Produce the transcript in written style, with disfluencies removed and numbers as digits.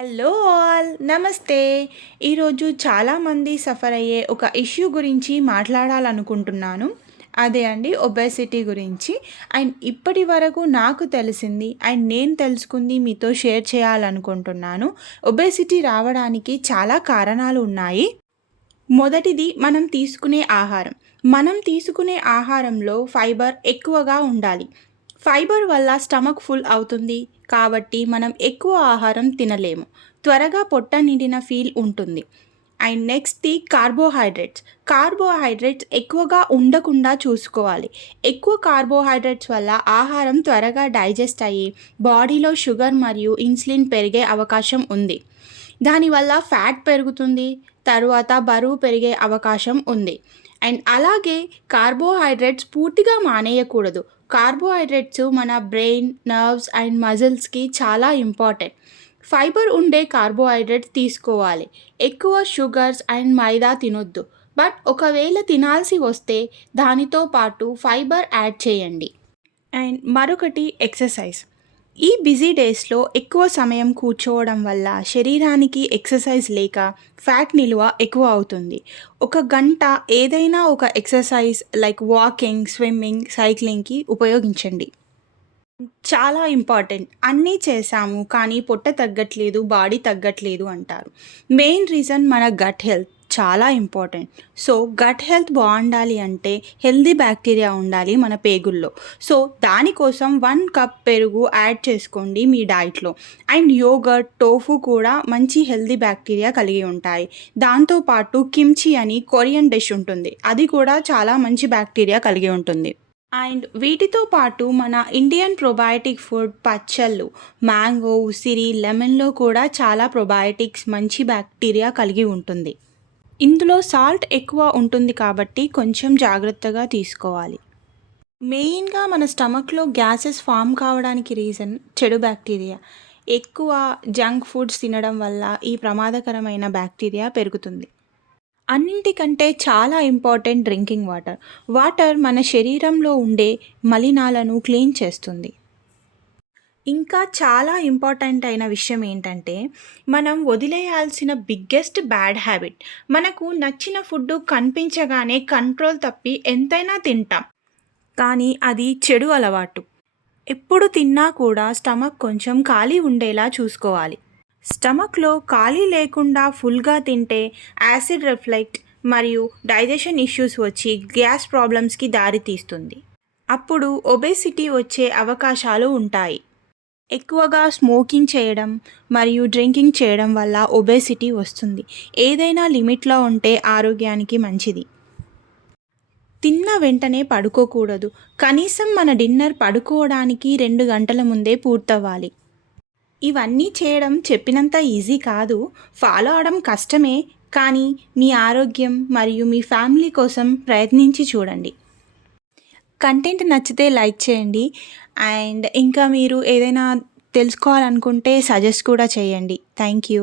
Hello all నమస్తే. ఈరోజు చాలామంది సఫర్ అయ్యే ఒక ఇష్యూ గురించి మాట్లాడాలనుకుంటున్నాను. అదే అండి ఒబేసిటీ గురించి. అండ్ ఇప్పటి వరకు నాకు తెలిసింది అండ్ నేను తెలుసుకుంది మీతో షేర్ చేయాలనుకుంటున్నాను. ఒబేసిటీ రావడానికి చాలా కారణాలు ఉన్నాయి. మొదటిది మనం తీసుకునే ఆహారం. మనం తీసుకునే ఆహారంలో ఫైబర్ ఎక్కువగా ఉండాలి. ఫైబర్ వల్ల స్టమక్ ఫుల్ అవుతుంది కాబట్టి మనం ఎక్కువ ఆహారం తినలేము. త్వరగా పొట్ట నిండిన ఫీల్ ఉంటుంది. And నెక్స్ట్‌ది carbohydrates. కార్బోహైడ్రేట్స్ ఎక్కువగా ఉండకుండా చూసుకోవాలి. ఎక్కువ కార్బోహైడ్రేట్స్ వల్ల ఆహారం త్వరగా డైజెస్ట్ అయ్యి బాడీలో షుగర్ మరియు ఇన్సులిన్ పెరిగే అవకాశం ఉంది. దానివల్ల ఫ్యాట్ పెరుగుతుంది. తరువాత బరువు పెరిగే అవకాశం ఉంది. అండ్ అలాగే కార్బోహైడ్రేట్స్ పూర్తిగా మానేయకూడదు. కార్బోహైడ్రేట్స్ మన బ్రెయిన్, నర్వ్స్ అండ్ మజిల్స్‌కి చాలా ఇంపార్టెంట్. ఫైబర్ ఉండే కార్బోహైడ్రేట్స్ తీసుకోవాలి. ఎక్కువ షుగర్స్ అండ్ మైదా తినొద్దు. బట్ ఒకవేళ తినాల్సి వస్తే దానితో పాటు ఫైబర్ యాడ్ చేయండి. అండ్ మరొకటి ఎక్సర్సైజ్. ఈ బిజీ డేస్‌లో ఎక్కువ సమయం కూర్చోవడం వల్ల శరీరానికి ఎక్సర్సైజ్ లేక ఫ్యాట్ నిలువ ఎక్కువ అవుతుంది. ఒక గంట ఏదైనా ఒక ఎక్సర్సైజ్ లైక్ వాకింగ్, స్విమ్మింగ్, సైక్లింగ్‌కి ఉపయోగించండి. చాలా ఇంపార్టెంట్. అన్నీ చేశాము కానీ పొట్ట తగ్గట్లేదు, బాడీ తగ్గట్లేదు అంటారు. మెయిన్ రీజన్ మన గట్ హెల్త్ చాలా ఇంపార్టెంట్. సో గట్ హెల్త్ బావుండాలి అంటే హెల్తీ బ్యాక్టీరియా ఉండాలి మన పేగుల్లో. సో దానికోసం 1 కప్ పెరుగు యాడ్ చేసుకోండి మీ డైట్‌లో. అండ్ యోగర్ట్, టోఫు కూడా మంచి హెల్తీ బ్యాక్టీరియా కలిగి ఉంటాయి. దాంతో పాటు కిమ్చి అని కొరియన్ డిష్ ఉంటుంది. అది కూడా చాలా మంచి బ్యాక్టీరియా కలిగి ఉంటుంది. అండ్ వీటితో పాటు మన ఇండియన్ ప్రొబయోటిక్ ఫుడ్ పచ్చళ్ళు, మ్యాంగో, ఉసిరి, లెమన్‌లో కూడా చాలా ప్రొబయోటిక్స్ మంచి బ్యాక్టీరియా కలిగి ఉంటుంది. ఇందులో సాల్ట్ ఎక్కువ ఉంటుంది కాబట్టి కొంచెం జాగ్రత్తగా తీసుకోవాలి. మెయిన్‌గా మన స్టమక్‌లో గ్యాసెస్ ఫార్మ్ కావడానికి రీజన్ చెడు బ్యాక్టీరియా. ఎక్కువ జంక్ ఫుడ్స్ తినడం వల్ల ఈ ప్రమాదకరమైన బ్యాక్టీరియా పెరుగుతుంది. అన్నింటికంటే చాలా ఇంపార్టెంట్ డ్రింకింగ్ వాటర్. వాటర్ మన శరీరంలో ఉండే మలినాలను క్లీన్ చేస్తుంది. ఇంకా చాలా ఇంపార్టెంట్ అయిన విషయం ఏంటంటే, మనం వదిలేయాల్సిన బిగ్గెస్ట్ బ్యాడ్ హ్యాబిట్. మనకు నచ్చిన ఫుడ్డు కనిపించగానే కంట్రోల్ తప్పి ఎంతైనా తింటాం. కానీ అది చెడు అలవాటు. ఎప్పుడు తిన్నా కూడా స్టమక్ కొంచెం ఖాళీ ఉండేలా చూసుకోవాలి. స్టమక్‌లో ఖాళీ లేకుండా ఫుల్‌గా తింటే యాసిడ్ రిఫ్లెక్ట్ మరియు డైజెషన్ ఇష్యూస్ వచ్చి గ్యాస్ ప్రాబ్లమ్స్‌కి దారితీస్తుంది. అప్పుడు ఒబేసిటీ వచ్చే అవకాశాలు ఉంటాయి. ఎక్కువగా స్మోకింగ్ చేయడం మరియు డ్రింకింగ్ చేయడం వల్ల ఒబేసిటీ వస్తుంది. ఏదైనా లిమిట్‌లో ఉంటే ఆరోగ్యానికి మంచిది. తిన్న వెంటనే పడుకోకూడదు. కనీసం మన డిన్నర్ పడుకోవడానికి 2 గంటల ముందే పూర్తవ్వాలి. ఇవన్నీ చేయడం చెప్పినంత ఈజీ కాదు. ఫాలో అవ్వడం కష్టమే. కానీ మీ ఆరోగ్యం మరియు మీ ఫ్యామిలీ కోసం ప్రయత్నించి చూడండి. కంటెంట్ నచ్చితే లైక్ చేయండి. అండ్ ఇంకా మీరు ఏదైనా తెలుసుకోవాలనుకుంటే సజెస్ట్ కూడా చేయండి. Thank you.